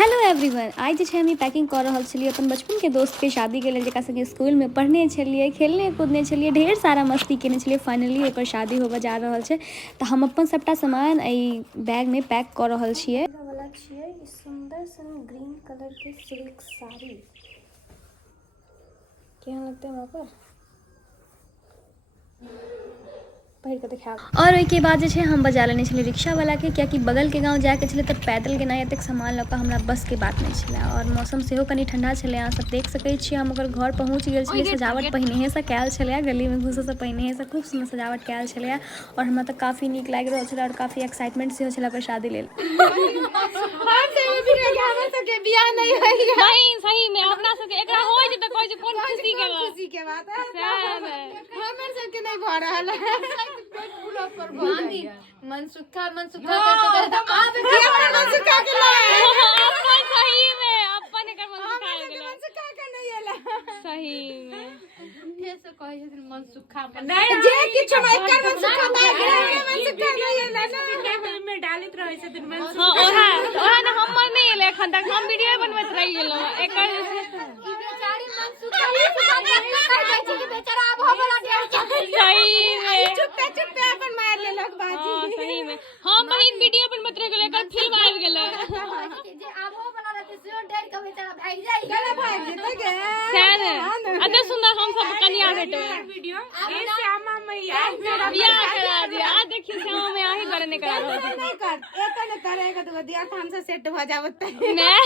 Hello everyone, आज जे हम packing कर रहा छलिए अपन बचपन के दोस्त के शादी के लिए, जेकरा संगे स्कूल में पढ़ने छलिए, खेलने कूदने छलिए, ढेर सारा मस्ती केने छलिए। फाइनली ओकर शादी होबे जा रहल छै तो हम अपन सबटा सामान एई बैग में पैक कर रहल छिए। वाला छिए ई सुंदर सन ग्रीन कलर के सिल्क साड़ी, केहन लगते हमरा पर पहिर के देखा। और ओई के बाद जे छै हम बजा लेने छलिए रिक्शा वाला के, कियाकि बगल के गांव जाए के छले त पैदल के नहीं एतेक सामान लऽ कऽ हमरा बस के बात नहीं छले। और मौसम सेहो कनी ठंडा छले, अहाँ सब देख सकै छी हम ओकर घर पहुंच गेल छलिए। सजावट पहिनेहे से कैल छले, गली में घुसे से पहिनेहे से खूब सुंदर सजावट कैल छले और हमरा त काफी नीक लाग रहल छले और काफी एक्साइटमेंट सेहो छले ओकर शादी लेल। हम से वीडियो के हमरा सब के बियाह नहीं होइया। नहीं सही में अपना सब के एकरा होय जे त कोइ जे कोन खुशी के बात है, हमर सब के नहीं भ रहल है। मनसुखा करते आप मनसुखा के अपन सही में अपन एकर मनसुखा के नहीं एला सही में से कहै छथिन मनसुखा नहीं जे किछ एकर मनसुखा मनसुखा नहीं एला ना में डालैत रहै छथिन मनसुखा। ओहा ना हमर नहीं एले एखन तक, हम वीडियो बनबैत रहि गेलौ एकर ई बेचारी मनसुखा कह जाइ छै कि बेचारा आब हमरा डेर सही में चुपे अपन मार लेलक बाजी। हां सही में हम बहिन वीडियो बनबैत रहि गेलै, एकर फिल्म आबि गेलै जे आबो बना रहते सिर डेर के बेचारा भाग जाई, गला भाग जेतै गे सैन अते सुंदर हम सब कनिया भेटो वीडियो ए श्यामा मैया मेरा बियाह करा दिया। आ देखिए श्यामा मैया ही करने करा नहीं कर एका ने करेगा तो दिया था हमसे सेट हो जावत मैं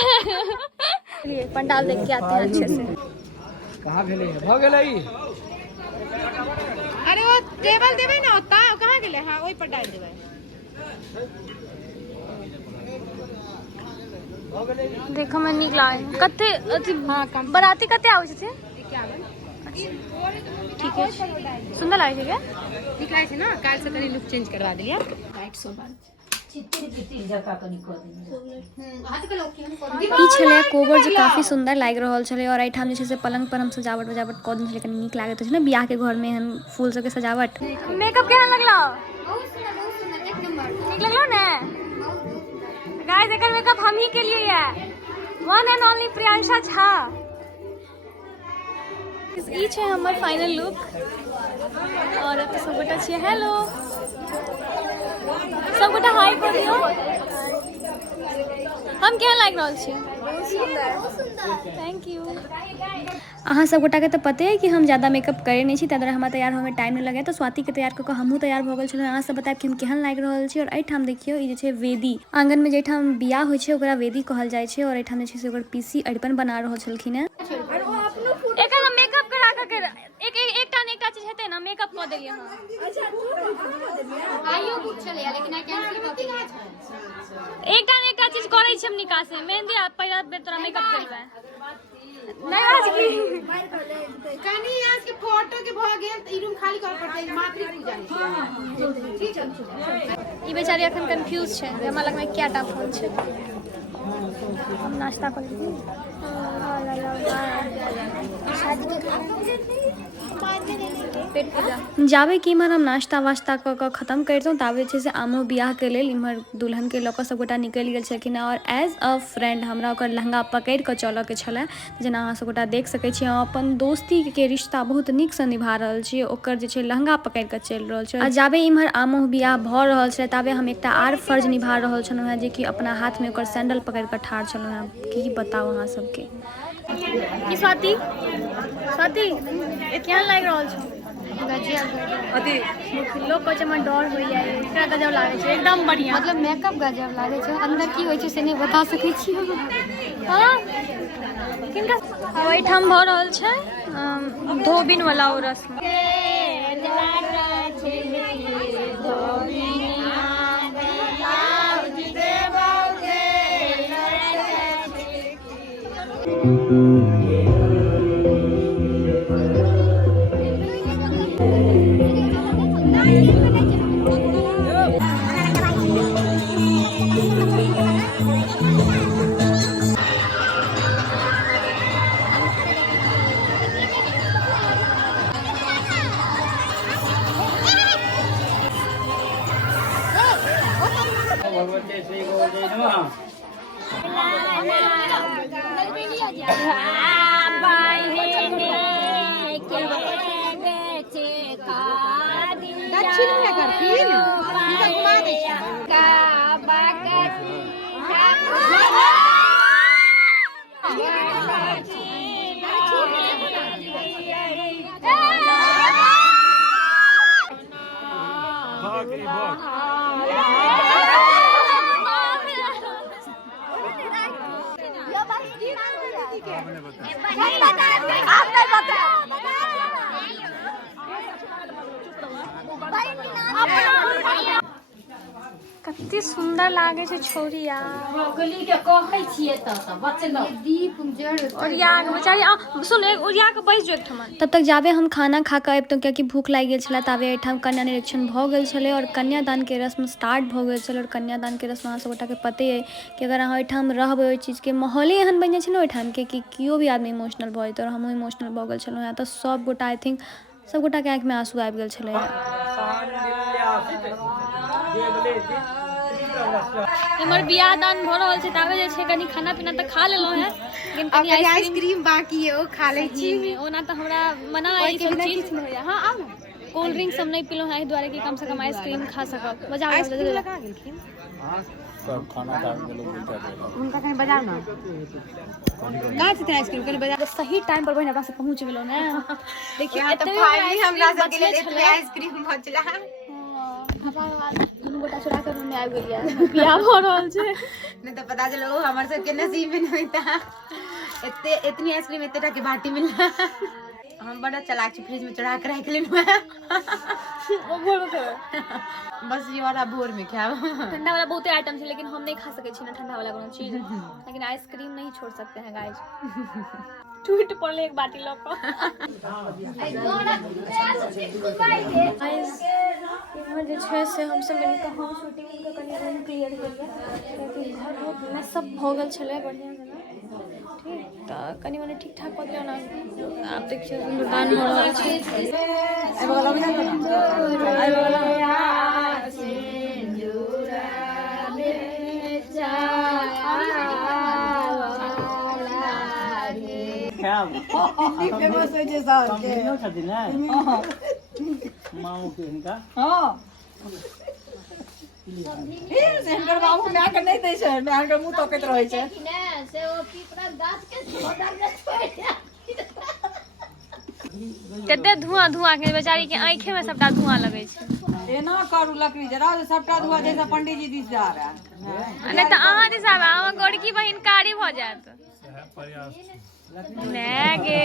चलिए पंडाल देख के आते हैं अच्छे से। कहां भेले भ गेलै? अरे वो टेबल देबे ना होता कहां गेले? हां ओई पर डाल देबे। देखो में नीक लागे कते हां बराती कते आवे छै 51। ठीक है, सुंदर लागे छै के नीक लागे छै ना। काल से तनी लुक चेंज करवा दिया। लाइट सो बात ई छले कोबर जे काफी सुंदर लाग रहल छले। और एठाम जे छै से पलंग पर हम सजावट कऽ देने छले, कनी नीक लागैत छै ना बियाह के घर में एहन फूल सब के सजावट। मेकअप केहन लगलो? बहुत सुंदर एक नंबर नीक लगलो ने गाइस? एकर मेकअप हम ही के लिए है, one and only Priyansha Jha. ई छै हमर फाइनल लुक और अब सब गोटा छियै हेलो, सब गोटा हाय कर दियो। हम केहन लाग रहल छियै? बहुत सुंदर, थैंक यू। अहाँ सब गोटा के तो पते है कि हम ज्यादा मेकअप करे नहीं छी, ताहि दुआरे हमरा तैयार होमे टाइम नहीं लगे। तो स्वाति के तैयार कऽ हमहूँ तैयार भऽ गेल छलहुँ। अहाँ सब बतायब कि हम केहन लाग रहल छी। और एठाम देखियो ई जे छै वेदी, आंगन में जेठाम बियाह होइ छै ओकरा वेदी कहल जाइ छै। और एठाम जे छै से ओकर पीसी अरिपन बना रहल छलखिन हैं। एकर हम मेकअप करा के एकटा चीज हेतै ना मेकअप कऽ देलियै हम। अच्छा आइयो बुक छले लेकिन आई कैंसिल कऽ देलियै। एकटा चीज करै छी हम निकास से मेहंदी आ पहिला बेर तोरा मेकअप करबै नहीं आज की कनी आज के फोटो के भ गेल त ई रूम खाली कर पड़तै मातृ पूजा ठीक है। ई बेचारी एखन कंफ्यूज छै, हमरा लग में कएटा फोन छै। हम नाश्ता कर ली पेट पूजा जाबे कि इम्हर हम नाश्ता वास्ता कऽ खत्म करतों, ताबे छै से आमो बियाह के लेल इम्हर दुल्हन के लऽ कऽ सब गोटा निकलि गेल छलखिन। और एज अ फ्रेंड हमरा ओकर लहंगा पकड़ि कऽ चलऽ के छलै। जेना अहाँ सब गोटा देख सकै छी, हम अपन दोस्ती के रिश्ता बहुत नीक से निभा रहल छी। ओकर जे छै लहंगा पकड़ि कऽ चलि रहल छै। आ जाबे इम्हर आमो बियाह भऽ रहल छलै, ताबे हम एकटा आर फर्ज निभा रहल छलहुँ हैं, जे कि अपना हाथ में ओकर सैंडल पकड़ि कऽ ठाढ़ छलहुँ हैं। की बताओ अहाँ सबके। की स्वाति केहन लागि रहल छौ? लोग कहै छै हमरा डर होइया, एकरा गजब लागे छै एकदम बढ़िया। मतलब मेकअप गजब लागे छै, अंदर की होइ छै से नहीं बता सकै छी। हां किनका अब एठाम भऽ रहल छै धोबिन वाला ओ रस्म। भगवते श्री गोविंद नमः। दक्षिण में करथिन इनका घुमा दै छी कते सुंदर लागे छै छोरी यार गली के कहै छियै त बचलो दीप जड़ और यार बेचारी सुन एक उरिया के बैस जो एकठमा तब तक जाबे हम खाना खा के आबितों कियाकि भूख लागि गेल छला ताबे एठाम कन्या निरीक्षण भ गेल छले और कन्यादान के रस्म स्टार्ट भ गेल छले और कन्यादान के रस्म अहाँ सबटा के पते है कि अगर अहाँ एठाम रहबै ओइ चीज के माहौल एहन बनि जाइ छै ने ओठाम के कि कियो भी आदमी इमोशनल भ जेतै और हम इमोशनल भ गेल छलहुँ यहाँ त सब गोटा आई थिंक सब गोटा के आँख में आंसू आबि गेल छले हमर बियाह दान भ रहल छै ताबे जे छै कनी खाना पीना त खा लेलहुं है लेकिन कनी आइसक्रीम बाकी है ओ खा लै छी ओना त हमरा मना है सब चीज हां आ कोल्ड ड्रिंक सब नहीं पीलो है द्वारे कि कम से कम आइसक्रीम खा सकब मजा आवे आइसक्रीम लगा गेलखिन सब खाना खा के लोग उल्टा दे उनका कहीं बजाओ ना कहाँ से आइसक्रीम कहीं बजा सही टाइम पर बहन अपना से पहुंच गेलो ने देखिए तो फाइनली हमरा सब के लिए आइसक्रीम बचला दुनू गोटा चुरा के रूम में आबि गेलिए बियाह भ रहल छै नहीं तो पता चलो हमर सब के नसीब में नहीं था इतनी आइसक्रीम इतना के बाटी मिला हम बड़ा चलाक छी फ्रिज में चढ़ा के रख लेनु बस ये वाला भोर में खाओ ठंडा वाला बहुत आइटम है लेकिन हम नहीं खा सके छी ना ठंडा वाला कोनो चीज लेकिन आइसक्रीम नहीं छोड़ सकते हैं गाइस टूट पड़ले एक बाटी लोग इमहर जे छै से हम सब मिल के हम शूटिंग के कनी रूम क्लियर केलिए कियाकि घर बहुत मैसअप भ गेल छले बढ़िया जेना ठीक त कनी मनी ठीक ठाक क दियौ ना आप देखिए दुकान भ रहल छै आई वाला आई वाला फेमस होइ छै साल के छथिन ने माऊ के हिनका हां हिनकर बाबू माय के नहीं दै छै माय के मुंह तकैत रहै छै ने से ओ पीपरा गाछ के छोड़ा ने छोड़ कते धुआं धुआं के बेचारी के आंखे में सबटा धुआं लगे छै एना करू लकड़ी जरा सबटा धुआं जैसा पंडित जी दिस जा रहा है नहीं तो अहाँ दिस आबे अहाँ गोड़की बहिन कारी भ जायत नै गे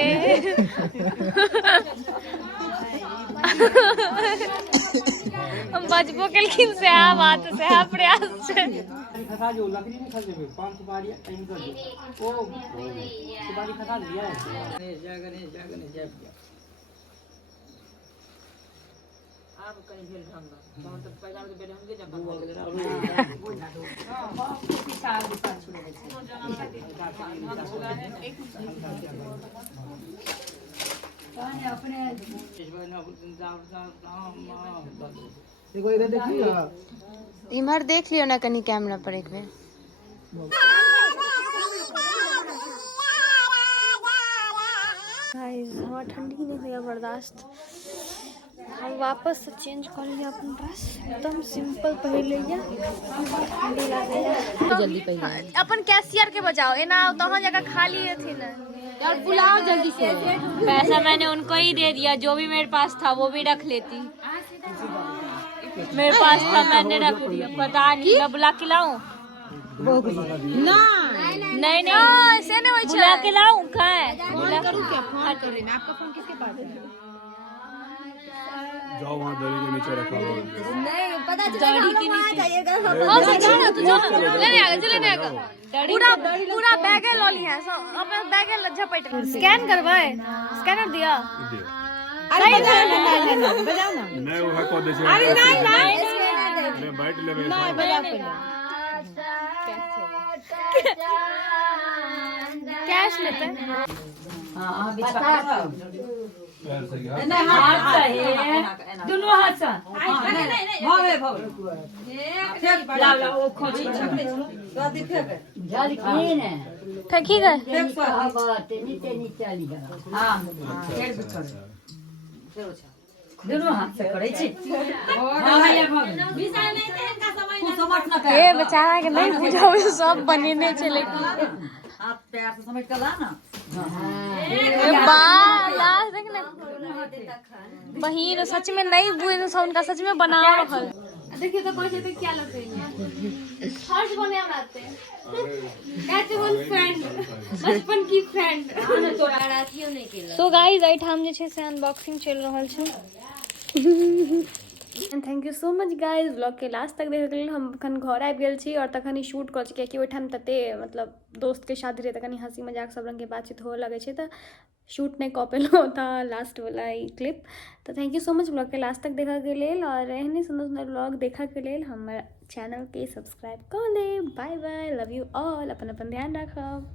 हम बजबो केलखिन से बात से प्रयास छै खसा जो लकड़ी नहीं खा देबे 5 सुपारी टाइम कर दे ओ सुपारी खसा दिया गणेश जय आप कहीं भेल ढंग हम तो पैसा के बेले हम के जब साल के साथ छोड़ दे अपने देखो इधर देखिए इमहर देख लियो ना कनी कैमरा पर एक बेर गाइस हवा ठंडी नहीं होया बर्दाश्त हम वापस से चेंज कर लिया अपन ड्रेस एकदम सिंपल पहन लिया ठंडी लागे जल्दी पहले अपन कैशियर के बजाओ एना तहां जगह खाली थी ना यार बुलाओ जल्दी से पैसा मैंने उनको ही दे दिया जो भी मेरे पास था वो भी रख लेती मेरे पास था मैंने रख दिया पता नहीं मैं बुला के लाऊं नहीं नहीं से नहीं होई छै बुला के लाऊं कहां है फोन करूं क्या फोन करें आपका फोन किसके पास है जाओ वहाँ दरी के नीचे रखा हुआ नहीं पता चला दरी के नीचे हां सच है तू जो लेने आगा पूरा पूरा बैग ले ली है अपना बैग झपट स्कैन करवाए स्कैनर दिया अरे नहीं बजाओ ना नहीं वो को दे छै अरे नहीं ले बैठ ले नहीं बजाओ पहले कैश लेते हैं हां बिछा नहीं हाथ है दोनों हाथ से भावे भावे ला ला वो खोज दादी फेंक जाली क्लीन है फेंकी गए फेंक बात नीचे नीचे चली गया हां फेर भी कर चलो दोनों हाथ से करे छी हां भैया भागे विषय नहीं थे इनका समझ ना समझ ना कर ये बेचारा के नहीं बुझावे सब बनेने चले हाथ पैर से समेट कर ला ना लास्ट देख ना बहिन सच में नहीं बुझे तो उनका सच में बना रहल देखिए तो कोई तो क्या लगते हैं हर्ष बने बनाते हैं कहते हैं फ्रेंड बचपन की फ्रेंड सो गाइस एठाम जे छै से अनबॉक्सिंग चल रहल छै and thank you so much guys blog के लास्ट तक देखे लेल हम अखन घर आबि गेल छी और तखन शूट कर छी कियाकि ओहिठाम तते मतलब दोस्त के शादी रहे तखन हंसी मजाक सब रंग के बातचीत हो लगे छै तो शूट नहीं कऽ पेलहुँ तऽ लास्ट वाला ई क्लिप तो thank you so much blog के लास्ट तक देखा के लेल और एहने सुंदर सुंदर ब्लॉग देखा के लेल हमर चैनल के सब्सक्राइब कर ले bye bye love you all अपन अपन ध्यान रखब।